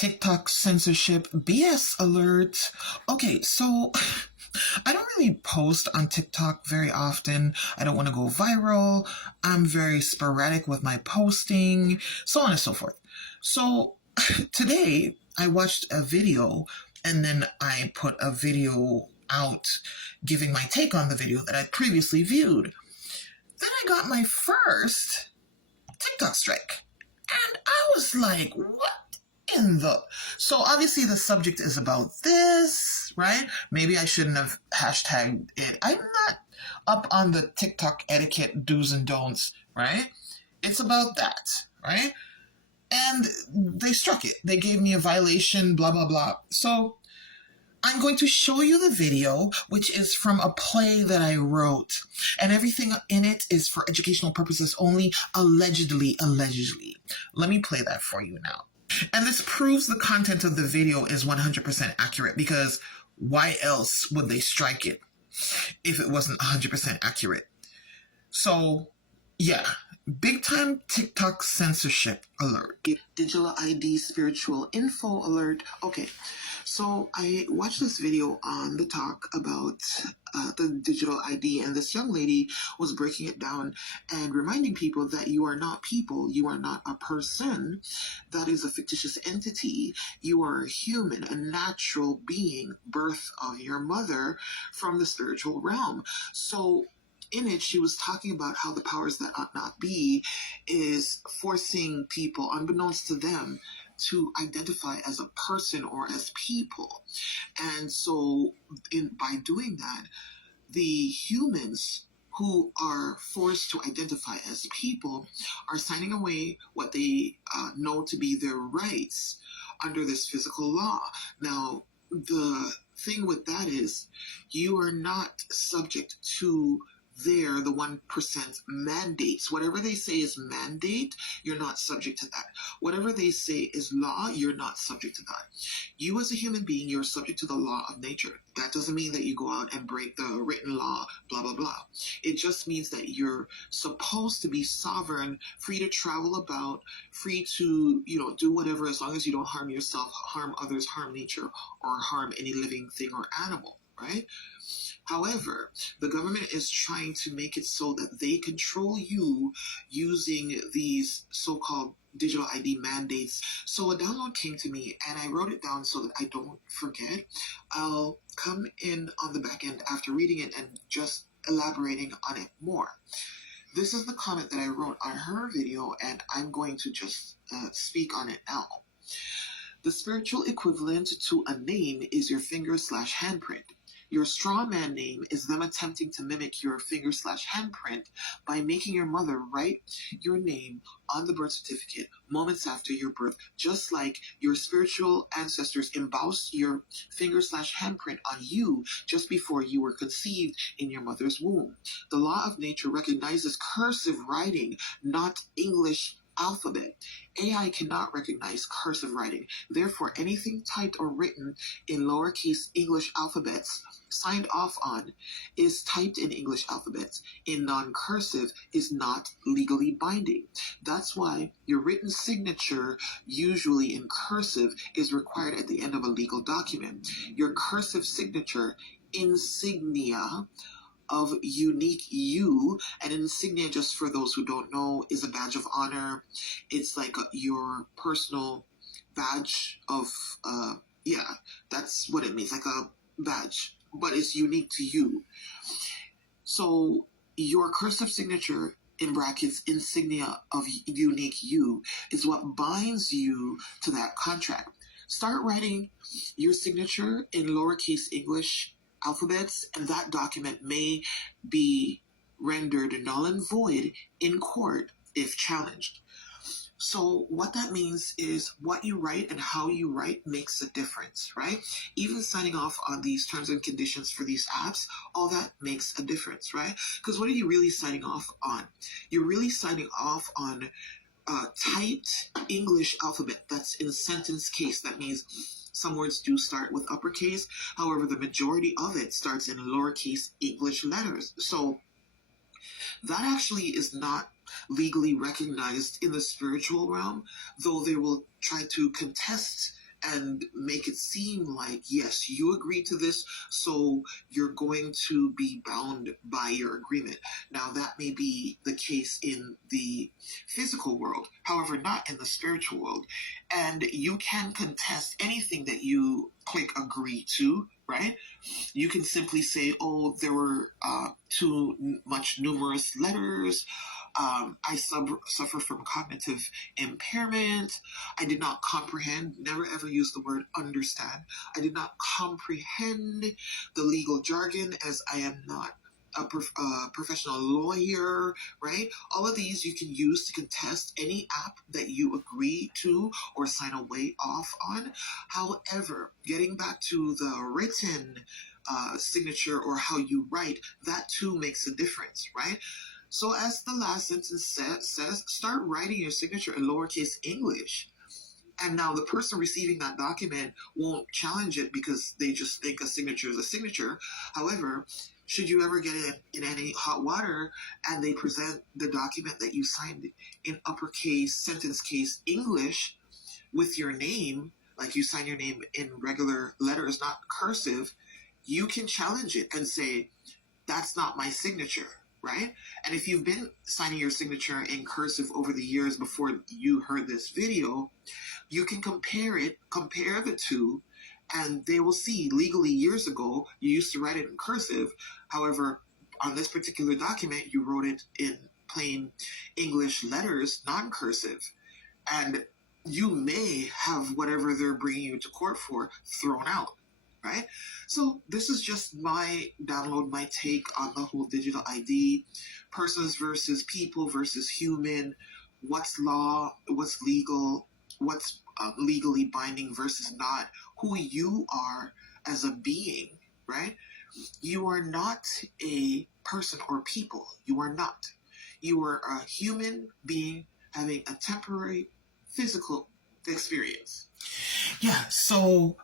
TikTok censorship BS alert. Okay, so I don't really post on TikTok very often. I don't want to go viral. I'm very sporadic with my posting, so on and so forth. So today I watched a video and then I put a video out giving my take on the video that I previously viewed. Then I got my first TikTok strike. And I was like, what in the... So obviously the subject is about this, right? Maybe I shouldn't have hashtagged it. I'm not up on the TikTok etiquette do's and don'ts, right? It's about that, right? And they struck it. They gave me a violation, blah, blah, blah. So I'm going to show you the video, which is from a play that I wrote. And everything in it is for educational purposes only, allegedly. Let me play that for you now. And this proves the content of the video is 100% accurate, because why else would they strike it if it wasn't 100% accurate? So, yeah. Big time TikTok censorship alert. Digital ID spiritual info alert. Okay, so I watched this video on the talk about the digital ID, and this young lady was breaking it down and reminding people that you are not people, you are not a person that is a fictitious entity, you are a human, a natural being, birth of your mother from the spiritual realm. So in it, she was talking about how the powers that ought not be is forcing people, unbeknownst to them, to identify as a person or as people. And so by doing that, the humans who are forced to identify as people are signing away what they know to be their rights under this physical law. Now, the thing with that is you are not subject to the 1% mandates. Whatever they say is mandate, you're not subject to that. Whatever they say is law, you're not subject to that. You as a human being, you're subject to the law of nature. That doesn't mean that you go out and break the written law, blah, blah, blah. It just means that you're supposed to be sovereign, free to travel about, free to, do whatever, as long as you don't harm yourself, harm others, harm nature, or harm any living thing or animal, right? However, the government is trying to make it so that they control you using these so-called digital ID mandates. So a download came to me and I wrote it down so that I don't forget. I'll come in on the back end after reading it and just elaborating on it more. This is the comment that I wrote on her video, and I'm going to just speak on it now. The spiritual equivalent to a name is your finger/handprint. Your straw man name is them attempting to mimic your finger/handprint by making your mother write your name on the birth certificate moments after your birth, just like your spiritual ancestors embossed your finger/handprint on you just before you were conceived in your mother's womb. The law of nature recognizes cursive writing, not English alphabet. AI cannot recognize cursive writing. Therefore, anything typed or written in lowercase English alphabets signed off on is typed in English alphabets. In non-cursive is not legally binding. That's why your written signature, usually in cursive, is required at the end of a legal document. Your cursive signature, insignia of unique you, and insignia, just for those who don't know, is a badge of honor. It's like your personal badge of, that's what it means, like a badge, but it's unique to you. So your cursive signature, in brackets, insignia of unique you, is what binds you to that contract. Start writing your signature in lowercase English alphabets, and that document may be rendered null and void in court if challenged. So what that means is what you write and how you write makes a difference, right? Even signing off on these terms and conditions for these apps, all that makes a difference, right? Because what are you really signing off on? You're really signing off on typed English alphabet that's in sentence case. That means some words do start with uppercase. However, the majority of it starts in lowercase English letters. So that actually is not legally recognized in the spiritual realm, though they will try to contest and make it seem like, yes, you agreed to this, so you're going to be bound by your agreement. Now, that may be the case in the physical world, however, not in the spiritual world. And you can contest anything that you click agree to, right? You can simply say, oh, there were too much numerous letters. I suffer from cognitive impairment. I did not comprehend, never ever use the word understand. I did not comprehend the legal jargon as I am not a professional lawyer, right? All of these you can use to contest any app that you agree to or sign away off on. However, getting back to the written signature or how you write, that too makes a difference, right? So, as the last sentence says, start writing your signature in lowercase English. And now the person receiving that document won't challenge it because they just think a signature is a signature. However, should you ever get in any hot water and they present the document that you signed in uppercase, sentence case English with your name, like you sign your name in regular letters, not cursive, you can challenge it and say, that's not my signature, right? And if you've been signing your signature in cursive over the years before you heard this video, you can compare the two, and they will see legally years ago you used to write it in cursive. However, on this particular document, you wrote it in plain English letters, non-cursive, and you may have whatever they're bringing you to court for thrown out, right? So this is just my download, my take on the whole digital ID, persons versus people versus human, what's law, what's legal, what's legally binding versus not, who you are as a being, right? You are not a person or people. You are not. You are a human being having a temporary physical experience. Yeah, so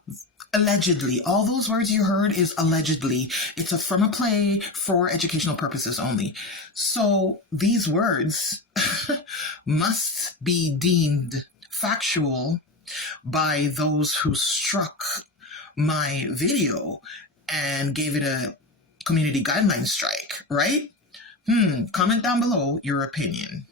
allegedly, all those words you heard is allegedly. It's from a play for educational purposes only. So these words must be deemed factual by those who struck my video and gave it a community guideline strike, right? Comment down below your opinion.